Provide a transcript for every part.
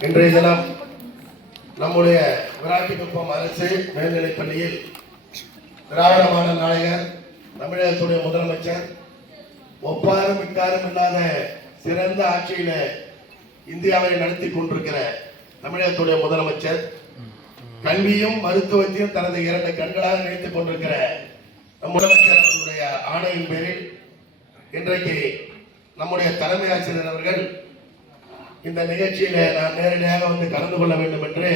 இன்றைய தினம் நம்முடைய விராட்டிக்குப்பம் அரசு மேல்நிலைப் பள்ளியில் திராவிட மாடல் நாயகர் தமிழகத்துடைய முதலமைச்சர் ஒப்பாரும் மிக்காரும் இல்லாத சிறந்த ஆட்சியில இந்தியாவை நடத்தி கொண்டிருக்கிற தமிழகத்துடைய முதலமைச்சர் கல்வியும் மருத்துவத்தையும் தனது இரண்டு கண்களாக நினைத்துக் கொண்டிருக்கிற நம் முதலமைச்சர் அவர்களுடைய ஆணையின் பேரில் இன்றைக்கு நம்முடைய தலைமை ஆசிரியர் அவர்கள் இந்த நிகழ்ச்சியில நான் நேரடியாக வந்து கலந்து கொள்ள வேண்டும் என்று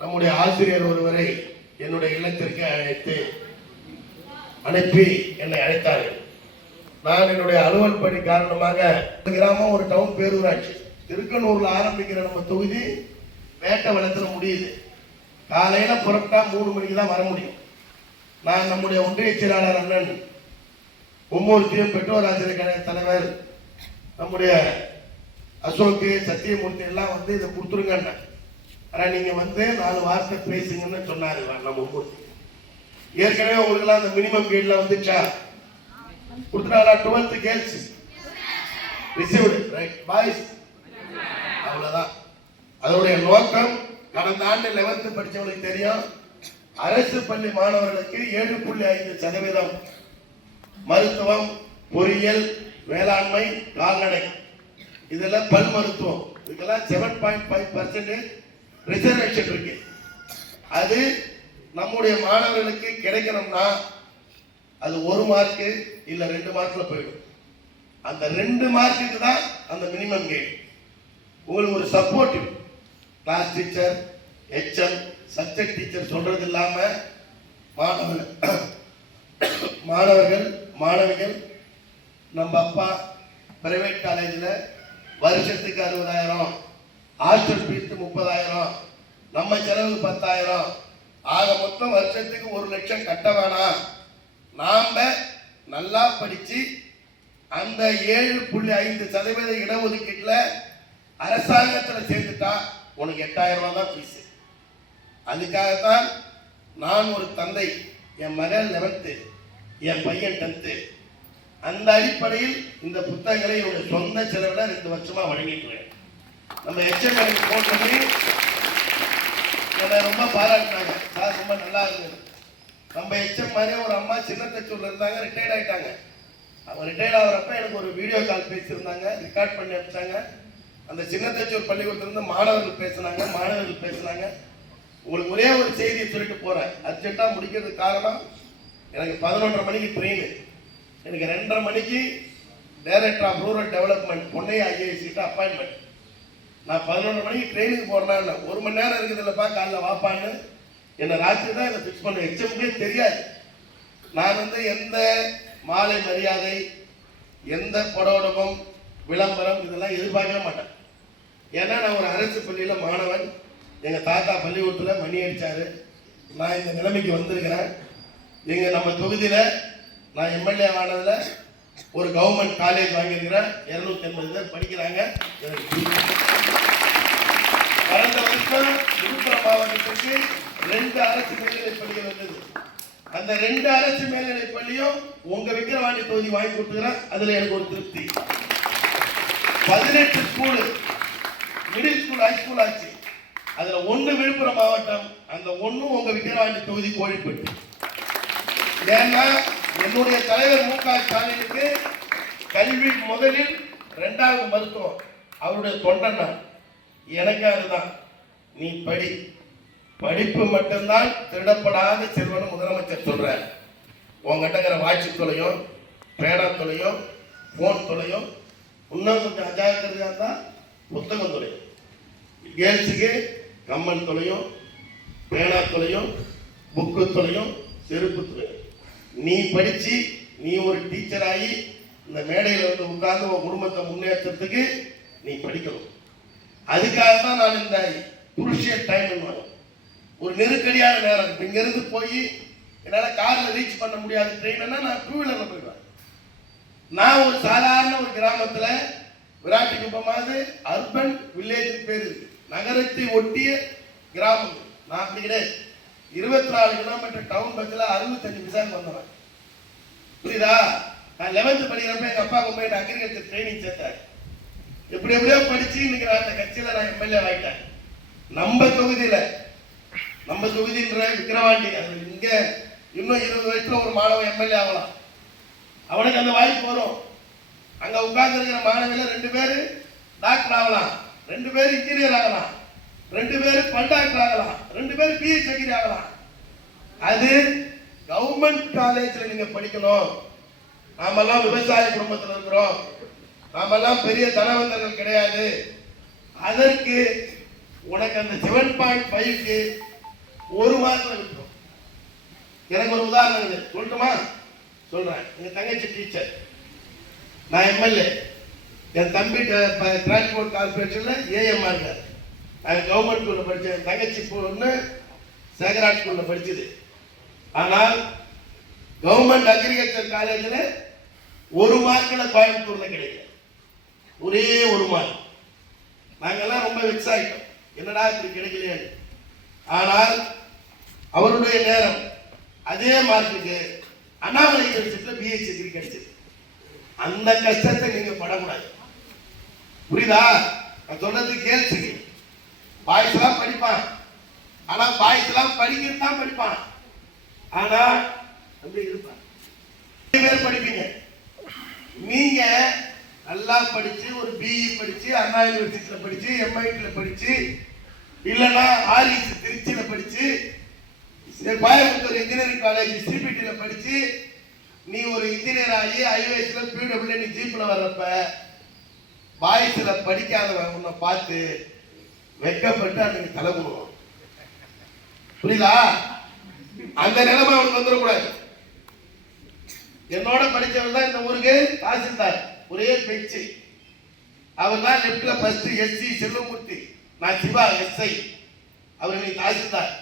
நம்முடைய ஆசிரியர் ஒருவரை என்னுடைய இல்லத்திற்கு அழைத்து அனுப்பி என்னை அழைத்தார்கள். நான் என்னுடைய அலுவல் பணி காரணமாக கிராமம் ஒரு டவுன் பேரூராட்சி திருக்கனூர்ல ஆரம்பிக்கிற நம்ம தொகுதி வேட்டை வளத்துல முடியுது. காலையில புறப்பட்டா மூணு மணிக்கு தான் வர முடியும். நான் நம்முடைய ஒன்றிய செயலாளர் அண்ணன் ஒவ்வொருத்தையும் பெற்றோர் ஆசிரியர் கழக தலைவர் நம்முடைய அசோக்கு சத்தியமூர்த்தி எல்லாம் வந்து இதை கொடுத்துருங்க ஆனா நீங்க வந்து நாலு வார்த்தை பேசுங்கன்னு சொன்னாரு நம்ம மும்மூர்த்தி ஏற்கனவே உங்களுக்கு அந்த மினிமம் கேட்ல வந்துச்சா? கொடுத்துட்டாரா twelfth girls received right boys அவ்வளவுதான். அதோடைய நோக்கம் கடந்த ஆண்டு லெவன்த் படிச்சவங்களுக்கு தெரியும் அரசு பள்ளி மாணவர்களுக்கு ஏழு புள்ளி ஐந்து சதவீதம் மருத்துவம் பொறியியல் வேளாண்மை கால்நடை. இதெல்லாம் பல் மருத்துவம். இதுக்கெல்லாம் seven point five percentage reservation இருக்கு. அது நம்முடைய மாணவர்களுக்கு கிடைக்கணும்னா அது ஒரு மார்க்கு இல்லை ரெண்டு மார்க்கில் போயிடும். அந்த ரெண்டு மார்க்குக்கு தான் அந்த மினிமம் கேட் உங்களுக்கு ஒரு supportive class teacher HM subject teacher சொல்றது இல்லாம மாணவர்கள் மாணவர்கள் மாணவிகள் நம்ம அப்பா பிரைவேட் காலேஜில் வருஷத்துக்கு அறுபதாயிரம் ஹாஸ்டல் ஃபீஸு முப்பதாயிரம் நம்ம செலவு பத்தாயிரம். ஆக மொத்தம் வருஷத்துக்கு ஒரு லட்சம் கட்ட வேணாம். நாம் நல்லா படித்து அந்த ஏழு புள்ளி ஐந்து சதவீத இடஒதுக்கீட்டில் அரசாங்கத்தில் சேர்ந்துட்டா உனக்கு எட்டாயிரம் ரூபா தான் ஃபீஸு அதுக்காகத்தான் நான் ஒரு தந்தை. என் மகன் லெவன்த்து என் பையன் டென்த்து அந்த அடிப்படையில் இந்த புத்தகங்களை சொந்த செலவில் ரெண்டு வருஷமா வழங்கிட்டு நம்ம எச்எம்எல் ஃபோன் பண்ணி என்னை ரொம்ப பாராட்டினாங்க. சார் ரொம்ப நல்லா இருந்தது. நம்ம எச்எம் மாதிரியே ஒரு அம்மா சின்ன சின்னத்தச்சூர்ல இருந்தாங்க ரிட்டையர்ட் ஆயிட்டாங்க. அவங்க ரிட்டையர்ட் ஆகிறப்ப எனக்கு ஒரு வீடியோ கால் பேசியிருந்தாங்க ரெக்கார்ட் பண்ணி அனுப்பிச்சாங்க. அந்த சின்ன சின்னத்தச்சூர் பள்ளிக்கூடத்திலிருந்து மாணவர்கள் பேசுனாங்க மாணவர்கள் பேசுனாங்க. உங்களுக்கு ஒரே ஒரு செய்தியை சொல்லிட்டு போறேன். அர்ஜென்ட்டாக முடிக்கிறதுக்கு காரணம் எனக்கு பதினொன்றரை மணிக்கு ட்ரெயின் எனக்கு ரெண்டரை மணிக்கு director of rural development Ponnaiah IAS கிட்ட அப்பாயின்மெண்ட் நான் பதினொன்று மணிக்கு ட்ரெயினுக்கு போறேன்னா ஒரு மணி நேரம் இருக்குது இல்லைப்பா காலைல வாப்பான்னு. என்னை ராத்திரி தான் என்னை ஃபிக்ஸ் பண்ண. எச்சமுக்கே தெரியாது. நான் வந்து எந்த மாலை மரியாதை எந்த படோடபம் விளம்பரம் இதெல்லாம் எதிர்பார்க்கவே மாட்டேன். ஏன்னா நான் ஒரு அரசு பள்ளியில் மாணவன். எங்கள் தாத்தா பள்ளிக்கூடத்தில் மணி அடித்தார் நான் இந்த நிலைமைக்கு வந்திருக்கிறேன். எங்கள் நம்ம தொகுதியில் நான் எம்எல்ஏ ஆனதில் ஒரு கவர்மெண்ட் காலேஜ் வாங்கியிருக்கிறேன். இருநூத்தி எண்பது பேர் படிக்கிறாங்க. கடந்த வருஷம் விழுப்புரம் மாவட்டத்துக்கு ரெண்டு அரசு மேல்நிலைப் பள்ளி வந்தது. அந்த ரெண்டு அரசு மேல்நிலைப் பள்ளியும் உங்க விக்கிரவாண்டி தொகுதி வாங்கி கொடுத்துக்கிறேன். அதுல எனக்கு ஒரு திருப்தி. பதினெட்டு school middle school high school ஆச்சு. அதுல ஒன்று விழுப்புரம் மாவட்டம் அந்த ஒன்றும் உங்க விக்கிரவாண்டி தொகுதி கோழிப்பட்டு. ஏன்னா என்னுடைய தலைவர் மு க ஸ்டாலினுக்கு கல்வி முதலில் ரெண்டாவது மருத்துவம். அவருடைய தொண்டன்னா எனக்கு அதுதான். நீ படி. படிப்பு மட்டும்தான் திருடப்படாத செல்வன் முதலமைச்சர் சொல்றார். உங்ககிட்ட இருக்கிற வாட்சி தொலையும் பேனா தொலையும் போன் தொலையும் இன்னும் கொஞ்சம் அஜாக்கிரதையாக இருந்தால் புத்தகம் தொலையும். கேர்ள்ஸுக்கு கம்மன் தொலையும் பேனா தொலையும் புக்கு தொலையும் செருப்பு தொலையும். நீ படிச்சு நீ ஒரு டீச்சர் ஆகி இந்த மேடையில் வந்து உட்கார்ந்து உன் குடும்பத்தை முன்னேற்றத்துக்கு நீ படிக்கணும். அதுக்காக தான் நான் இந்த குருஷியல் டைம் ஒரு நெருக்கடியான நேரம். இப்போ இங்க இருந்து போய் என்னால் காரில் ரீச் பண்ண முடியாத ட்ரெயின்னா நான் டூ வீலரில் போயிடுவேன். நான் ஒரு சாதாரண ஒரு கிராமத்தில் விராட்டி குப்பமாவது அர்பன் வில்லேஜ் பேர் நகரத்தை ஒட்டிய கிராமம். நான் அப்படி கிடையாது. இருபத்தி நாலு கிலோமீட்டர் டவுன் பஸ்ஸில் அறுபத்தஞ்சு விசாக்கு வந்துடுறேன் புரியுதா? நான் லெவன்த்து படிக்கிறப்ப எங்கள் அப்பா போயிட்டு அக்ரிகல்ச்சர் ட்ரைனிங் சேர்த்தாரு. எப்படி எப்படியோ படிச்சு இன்னைக்கு நான் அந்த கட்சியில் நான் எம்எல்ஏ ஆகிட்டேன் நம்ம தொகுதியில் நம்ம தொகுதின்ற விக்கிரவாண்டி அது இங்கே இன்னும் இருபது வயசுல ஒரு மாணவன் எம்எல்ஏ ஆகலாம். அவனுக்கு அந்த வாய்ப்பு வரும். அங்கே உட்கார்ந்துருக்கிற மாணவியில் ரெண்டு பேர் டாக்டர் ஆகலாம். ரெண்டு பேர் இன்ஜினியர் ஆகலாம். ரெண்டு பேர் கண்டாக்டர் ஆகலாம். ரெண்டு பேர் பிஹெச்டி ஆகலாம். அது கவர்மெண்ட் காலேஜில் நீங்கள் படிக்கணும். நாமெல்லாம் விவசாய குடும்பத்தில் இருக்கிறோம். நாமெல்லாம் பெரிய தனவந்தர்கள் கிடையாது. அதற்கு உனக்கு அந்த செவன் பாயிண்ட் ஃபைவ்க்கு ஒரு மாதத்தில் விட்டுரும் எனக்கு ஒரு உதாரணம் இது சொல்லட்டுமா? சொல்கிறேன் எங்கள் தங்கச்சி டீச்சர் நான் எம்எல்ஏ என் தம்பி டிரான்ஸ்போர்ட் கார்பரேஷனில் ஏஎம்ஆர் இருக்கார் கவர்மெண்ட் ஸ்கூலில் படித்த தங்கச்சி பொண்ணு சேகராட் ஸ்கூலில் படிச்சது. ஆனால் கவர்மெண்ட் அக்ரிகல்ச்சர் காலேஜில் ஒரு மார்க்கில் கோயம்புத்தூரில் கிடைக்கல. ஒரே ஒரு மார்க் நாங்கள்லாம் ரொம்ப வெக்ஸ் ஆகிட்டோம் என்னடா இப்படி கிடைக்கலையே ஆனால் அவருடைய நேரம் அதே மார்க்குக்கு அண்ணாமலை யூனிவர்சிட்டியில் பிஹெச்டி டிகிரி கிடைச்சது. அந்த கஷ்டத்தை நீங்கள் படக்கூடாது. புரியுதா? நான் சொல்றது கேள்வி பாய்ஸ் எல்லாம் படிப்பான் ஆனா பாய்ஸ் எல்லாம் படிக்கிறது தான் படிப்பான் ஆனா அப்படி இருப்பான் பேர் படிப்பீங்க. நீங்க நல்லா படிச்சு ஒரு பிஇ படிச்சு அண்ணா யூனிவர்சிட்டியில படிச்சு எம்ஐடியில படிச்சு இல்லைன்னா ஆர்இசி திருச்சியில படிச்சு சரி, கோயம்புத்தூர் இன்ஜினியரிங் காலேஜ் சிபிடியில் படிச்சு நீ ஒரு இன்ஜினியர் ஆகி ஐவேஸ்ல பிடபிள்யூ நீ ஜீப்ல வர்றப்ப பாய்ஸ்ல படிக்காதவன் உன்னை பார்த்து வெட்கப்பட்டு அன்னைக்கு தலை குடுவோம் புரியுதா? அந்த நிலைமை அவனுக்கு வந்துடக்கூடாது. என்னோட படித்தவர் தான் இந்த ஊருக்கு தாசில்தார். ஒரே பெஞ்சு அவர் தான் லெப்ட்ல ஃபர்ஸ்ட் எஸ்சி செல்வமூர்த்தி நான் சிவா எஸ்ஐ அவர் தாசில்தார்.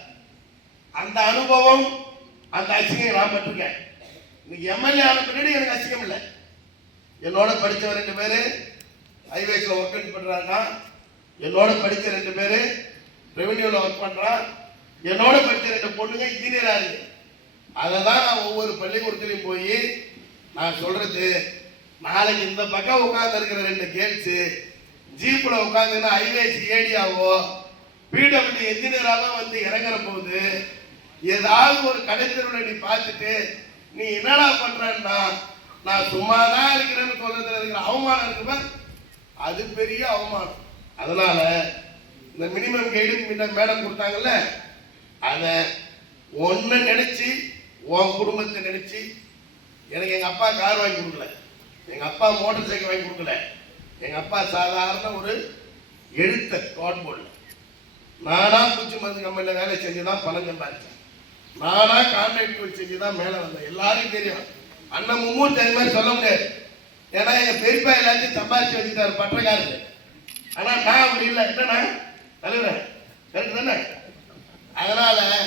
அந்த அனுபவம் அந்த அசிங்கம் நான் பட்டிருக்கேன் இன்னைக்கு எம்எல்ஏ ஆன பின்னாடி எனக்கு அசிங்கம் இல்லை. என்னோட படித்தவர் ரெண்டு பேர் ஹைவேஸில் ஒர்க் பண்ணுறாங்கன்னா என்னோட படித்த ரெண்டு பேரு ரெவென்யூல ஒர்க் பண்றான் என்னோட படிச்ச ரெண்டு பொண்ணுங்க இன்ஜினியரா இருக்கு. அதை தான் நான் ஒவ்வொரு பள்ளிக்கூடத்துலையும் போய் நான் சொல்றது நாளைக்கு இந்த பக்கம் உட்கார்ந்து இருக்கிற ரெண்டு கேர்ள்ஸ் ஜீப்ல உட்காந்துன்னா ஹைவேஸ் ஏடியாவோ பிடபிள்யூ என்ஜினியராக வந்து இறங்குற போது ஏதாவது ஒரு கடைத்தெருவில் நீ பார்த்துட்டு நீ என்னடா பண்றன்னா நான் சும்மா தான் இருக்கிறேன்னு சொல்றதுல இருக்கிற அவமானம் இருக்குப்ப அது பெரிய அவமானம். அதனால இந்த மினிமம் கைடு மேடம் கொடுத்தாங்கல்ல அதை ஒன்று நினைச்சு உன் குடும்பத்தை நினைச்சு எனக்கு எங்கள் அப்பா கார் வாங்கி கொடுக்கல. எங்கள் அப்பா மோட்டார் சைக்கிள் வாங்கி கொடுக்கல. எங்கள் அப்பா சாதாரண ஒரு எழுத்த கார்ட்போர்டு நானாக பூச்சி மருந்து கம்பெனியில் வேலை செஞ்சு தான் பணம் சம்பாதிச்சேன் நானாக கான்ட்ராக்ட் போய் செஞ்சு தான் மேலே வந்தேன். எல்லாருக்கும் தெரியும். அண்ணன் மும்மூர்த்தி அது மாதிரி சொல்ல முடியாது. ஏன்னா எங்கள் பெரியப்பா எல்லாத்தையும் சம்பாதிச்சு வச்சுட்டார் பட்டக்காரரு. ஆனா நான் அப்படி இல்லை. என்னண்ணா? தலைவர் கரெக்ட் தானே? அதனால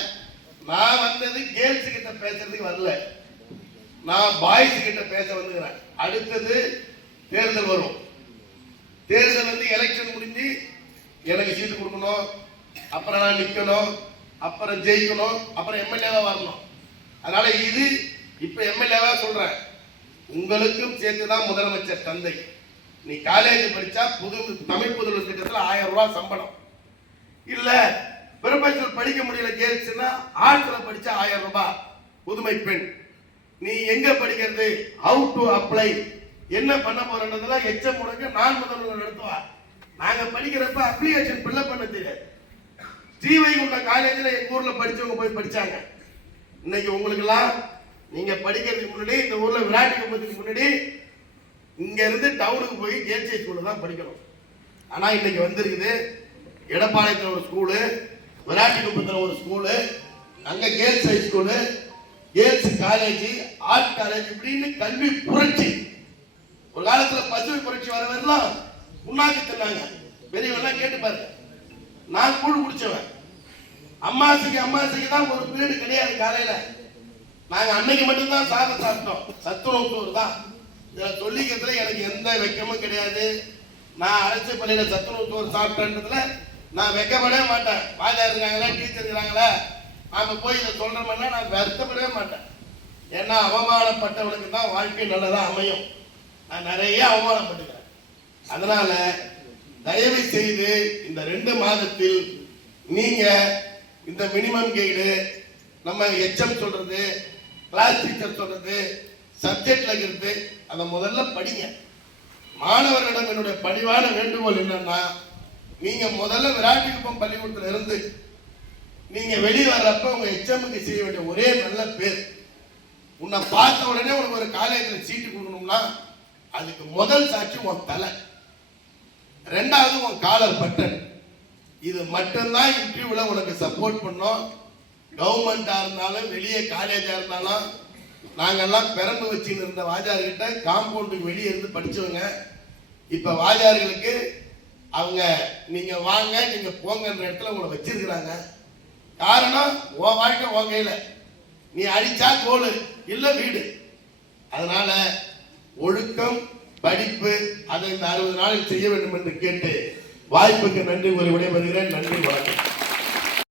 நான் வந்தது கேர்ள்ஸ் கிட்ட பேசுறதுக்கு வரல. நான் பாய்ஸ் கிட்ட பேச வந்துக்கிறேன். அடுத்தது தேர்தல் வரும். தேர்தல் வந்து எலெக்ஷன் முடிஞ்சு எனக்கு சீட்டு கொடுக்கணும். அப்புறம் நான் நிற்கணும் அப்புறம் ஜெயிக்கணும். அப்புறம் எம்எல்ஏவா வரணும். அதனால இது இப்ப எம்எல்ஏவா சொல்றேன். உங்களுக்கும் சேர்த்து தான் முதலமைச்சர் தந்தை. நீ காலேஜ் படிச்சா புது தமிழ் புதுவர் திட்டத்தில் ஆயிரம் ரூபாய் சம்பளம். இல்ல ப்ரொஃபஷனல் படிக்க முடியல கேர்ள்ஸ்னா ஆர்ட்ஸ்ல படிச்சா ஆயிரம் ரூபாய். புதுமை பெண் நீ எங்க படிக்கிறது? ஹவு டு அப்ளை என்ன பண்ண போறன்றதெல்லாம் எச்சம் முடக்க நான் முதல்வர் நடத்துவா. நாங்க படிக்கிறப்ப அப்ளிகேஷன் பில்ல பண்ண தெரியாது உள்ள காலேஜ்ல எங்க ஊர்ல படிச்சவங்க போய் படிச்சாங்க. இன்னைக்கு உங்களுக்கெல்லாம் நீங்க படிக்கிறதுக்கு முன்னாடி இந்த ஊர்ல விராட்டி கும்பத்துக்கு முன்னாடி இங்க இருந்து டவுனுக்கு போய் கேர்ள்ஸ் ஸ்கூல்ல தான் படிக்கணும். ஆனா இன்னைக்கு வந்திருக்குது எடப்பாளையத்துல ஒரு ஸ்கூலு விராட்டி குப்பத்துல ஒரு ஸ்கூலு அங்க girls high school girls college art college இப்படின்னு கல்வி புரட்சி. ஒரு காலத்துல பசுமை புரட்சி வர வரலாம் தின்னாங்க பெரியவெல்லாம் கேட்டு பாருங்க. நான் கூழ் குடிச்சவன் அம்மாசிக்கு அம்மாசிக்கு தான் ஒரு பீரியடு கிடையாது காலையில. நாங்க அன்னைக்கு மட்டும்தான் சாதம் சாப்பிட்டோம். சத்துணவு சோறு தான். இதுல சொல்லிக்கிறதுல எனக்கு எந்த வெக்கமும் கிடையாது. நான் அரசு பள்ளியில சத்துணவு சோறு சாப்பிட்டேன்றதுல நான் வெக்கப்படவே மாட்டேன். வாஜா இருக்காங்களா டீச்சர் இருக்காங்களா அவங்க போய் இதை சொல்றோம்னா நான் வருத்தப்படவே மாட்டேன். ஏன்னா அவமானப்பட்டவனுக்கு தான் வாழ்க்கை நல்லதா அமையும். நான் நிறைய அவமானப்பட்டுக்கிறேன். அதனால தயவு செய்து இந்த ரெண்டு மாதத்தில் நீங்க இந்த மினிமம் கைடு நம்ம எச்எம் சொல்றது கிளாஸ் டீச்சர் சொல்றது சப்ஜெக்ட்ல இருந்து அதை முதல்ல படிங்க. மாணவர்களிடம் என்னுடைய பணிவான வேண்டுகோள் என்னன்னா நீங்க முதல்ல விராட்டிக்குப்பம் பள்ளிக்கூடத்துல இருந்து நீங்க வெளியே வர்றப்ப உங்க எச்எம்க்கு செய்ய வேண்டிய ஒரே நல்ல பேர். உன்னை பார்த்த உடனே உனக்கு ஒரு காலேஜில் சீட்டு கொடுக்கணும்னா அதுக்கு முதல் சாட்சி உன் தலை. ரெண்டாவது உன் காலர் பட்டன். இது மட்டும்தான் இன்டர்வியூல உனக்கு சப்போர்ட் பண்ணோம். கவர்மெண்டா இருந்தாலும் வெளியே காலேஜா இருந்தாலும் நாங்கெல்லாம் பெரம்பு வச்சுன்னு இருந்த வாஜார்கிட்ட காம்பவுண்டுக்கு வெளியே இருந்து படிச்சவங்க. இப்ப வாஜார்களுக்கு அவங்க நீங்க வாங்க நீங்க போங்கன்ற இடத்துல உங்களை வச்சிருக்கிறாங்க. காரணம் உன் வாழ்க்கை உன் கையில. நீ அடிச்சா கோலு இல்ல வீடு. அதனால ஒழுக்கம் படிப்பு அதை இந்த அறுபது நாளில் செய்ய வேண்டும் என்று கேட்டு வாய்ப்புக்கு நன்றி கூறி விடைபெறுகிறேன். நன்றி வணக்கம்.